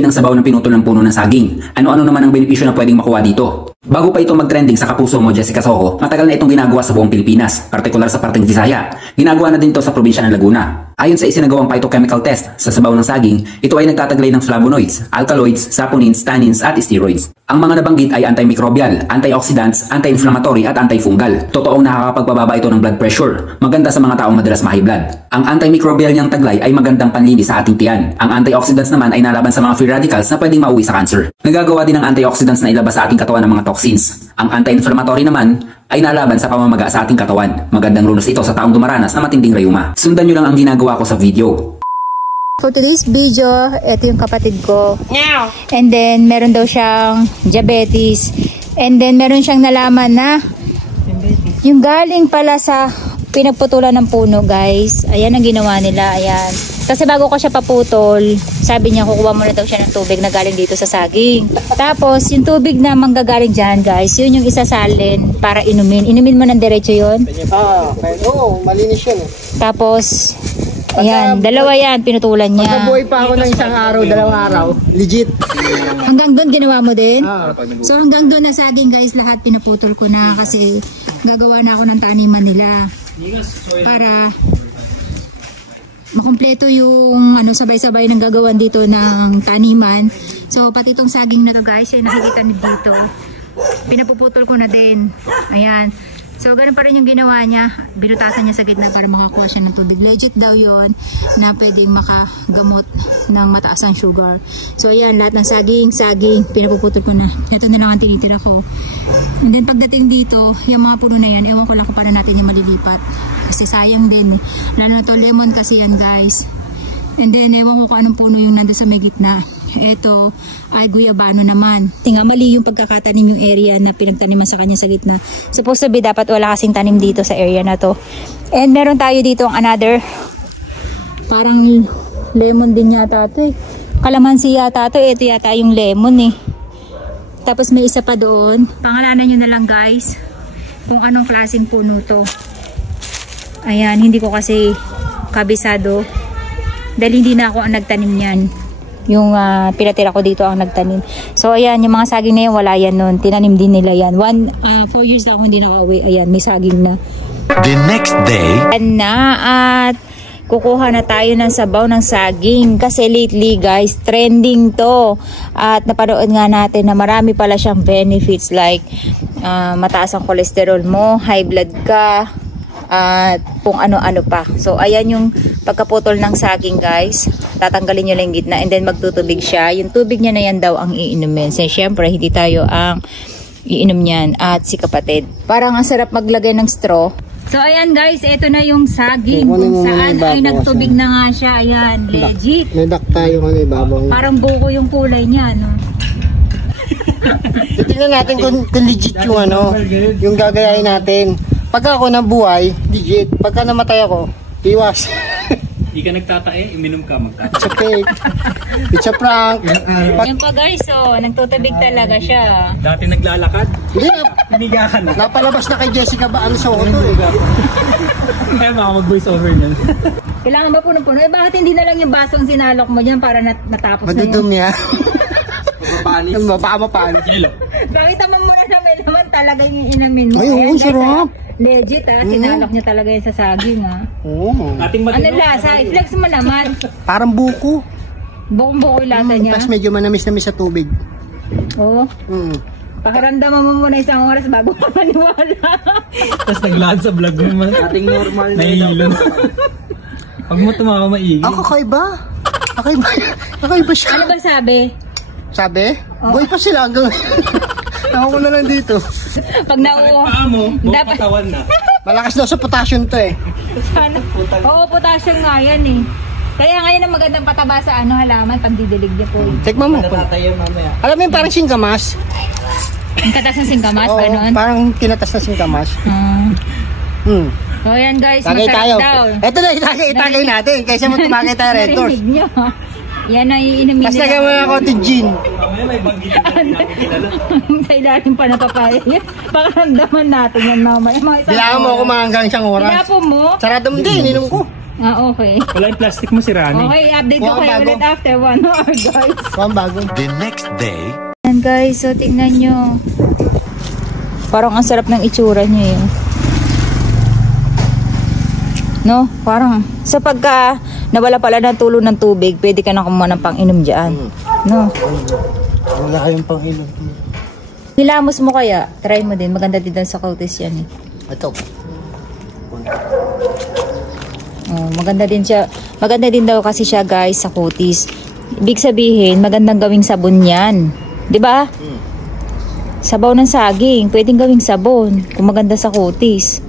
ng sabaw ng pinutol ng puno ng saging. Ano-ano naman ang benepisyo na pwedeng makuha dito? Bago pa ito mag-trending sa kapuso mo, Jessica Soho, matagal na itong ginagawa sa buong Pilipinas, partikular sa parteng Visaya. Ginagawa na din ito sa probinsya ng Laguna. Ayon sa isinagawang phytochemical test sa sabaw ng saging, ito ay nagtataglay ng flavonoids, alkaloids, saponins, tannins at steroids. Ang mga nabanggit ay antimicrobial, antioxidants, anti-inflammatory at antifungal. Totoong nakakapagpababa ito ng blood pressure, maganda sa mga taong madalas ma-high blood. Ang antimicrobial niyang taglay ay magandang panlinis sa ating tiyan. Ang antioxidants naman ay nalaban sa mga free radicals na pwedeng mauwi sa cancer. Nagagawa din ng antioxidants na ilabas sa ating katawan ng mga toxins. Ang anti-inflammatory naman ay nalaban sa pamamaga sa ating katawan. Magandang lunas ito sa taong dumaranas na matinding rayuma. Sundan nyo lang ang ginagawa ko sa video. For today's video, ito yung kapatid ko. And then, meron daw siyang diabetes. And then, meron siyang nalaman na yung galing pala sa pinagputulan ng puno, guys. Ayan ang ginawa nila. Ayan. Kasi bago ko siya paputol, sabi niya kukuha muna daw siya ng tubig na galing dito sa saging. Tapos, yung tubig na manggagaling dyan, guys, yun yung isasalin para inumin. Inumin mo ng diretso yun? Oo, malinis yun. Tapos, ayan, dalawa yan, pinutulan niya. Pagkabuhay pa ako ng isang araw, dalawang araw, legit. Hanggang doon ginawa mo din? So hanggang doon na saging, guys, lahat pinaputol ko na kasi gagawa na ako ng taniman nila. Para makumpleto yung sabay-sabay ng gagawan dito ng taniman. So pati itong saging na to, guys, ay nakikita niyo dito. Pinapuputol ko na din. Ayan. So, ganun pa rin yung ginawa niya. Binutasan niya sa gitna para makakuha siya ng tubig. Legit daw yon na pwedeng makagamot ng mataas ang sugar. So, ayan, lahat ng saging, pinapuputol ko na. Ito na lang ang tinitira ko. And then, pagdating dito, yung mga puno na yan, ewan ko lang kung paano natin yung malilipat. Kasi sayang din. Lalo na to, lemon kasi yan, guys. And then, ewan ko kung anong puno yung nandun sa may gitna. Ito ay guyabano naman. Tinga mali yung pagkakatanim yung area na pinagtaniman sa kanya sa gitna. Supposed to be dapat wala kasing tanim dito sa area na to. And meron tayo dito ang another. Parang lemon din yata ito eh. Kalamansi yata ito. Ito yata yung lemon eh. Tapos may isa pa doon. Pangalanan nyo na lang, guys, kung anong klaseng puno to. Ayan, hindi ko kasi kabisado. Dahil hindi na ako ang nagtanim yan. Yung pinatira ko dito ang nagtanim. So ayan, yung mga saging na yan, wala yan nun. Tinanim din nila yan. 4 years na ako hindi nakauwi. Ayan, may saging na. The next day, at kukuha na tayo ng sabaw ng saging. Kasi lately, guys, trending to. At napanood nga natin na marami pala siyang benefits like mataas ang cholesterol mo, high blood ka, at kung ano-ano pa. So ayan yung pagkaputol ng saging, guys. Tatanggalin nyo lang yung gitna and then magtutubig siya. Yung tubig niya na yan daw ang iinumin. So syempre hindi tayo ang iinom niyan at si kapatid. Parang ang sarap maglagay ng straw. So ayan, guys, ito na yung saging kung saan ay nagtubig na nga siya. Ayan, legit. May duck tayo ibabaw. Parang buko yung kulay niya, no? Tingnan natin kung legit yung yung gagayahin natin. Pagka ako nabuhay, legit. Pagka namatay ako, iwas. Hindi ka nagtatae, uminom ka, magtatae. It's okay. It's a prank. Yan pa, guys, nagtutubig talaga siya. Dati naglalakad, Hindi, pinigahan na. napalabas na kay Jessica ba sa auto eh. Kaya baka mag-voice over niyan. Kailangan ba puno-puno? Bakit hindi na lang yung basong sinalok mo dyan para natapos na yun? Madudumi ha. Mapanis. Baka mapanis. Hello. Bakit naman muna na may naman talaga yung inamin mo? Ay, oo, Ayan, guys, sarap. Legit sinalok niya talaga yun sa saging Oo. Ating Ano matino. lasa? I-flex mo naman. Parang buko. Bukong-buko yung lasa niya. Tapos medyo manamis-namis sa tubig. Oo. Pakiramdaman mo muna isang oras bago ka maniwala. Tapos naglaan sa vlog mo. Ating normal na hilo. Pag mo tumawa maigi. Ako kakaiba. Kakaiba siya. Ano ba sabi? Sabi? Boy pa sila hanggang... Ako na lang dito. Pag Paa mo, buong dapat- katawan na. Malakas daw sa potassium to eh. Oo, potassium nga yan eh. Kaya ngayon ang magandang pataba sa halaman pag didilig niya po. Tikman mo. Tayo mamaya. Alam mo yung parang singkamas? Ang katas ng singkamas, Oo, ganon? parang kinatas na singkamas. So ayan, guys, Tagay masarap tayo. daw. Eto na, itagay natin. Kaysa mo tumakay tayo Red Doors. Narinig nyo. Yan ang iinumin Tapos lagyan mo ng konti gin. Mamaya may banggitin na pinakilala. Sa ilalim pa na papaya. Pakaramdaman natin yan mamaya. Kailangan mo ako hanggang isang oras. Pinapo mo? Sarado mo din, ininom ko. Okay. Wala yung plastic mo si Rani. Okay, update ko Mukhang kayo bago. ulit after 1 hour, guys. Mukhang bago. The next day. Ayan guys, so tingnan nyo. Parang ang sarap ng itsura nyo yun. No? Parang sa pagka nawala pala ng tulo ng tubig, pwede ka na kumuha ng pang-inom dyan. No? Wala kayong pang-inom. Hilamos mo kaya, try mo din. Maganda din sa cutis yan eh. Ito. Oh, maganda din siya. Maganda din daw kasi siya guys sa cutis. Ibig sabihin, magandang gawing sabon yan. 'Di ba? Sabaw ng saging, pwedeng gawing sabon kung maganda sa cutis.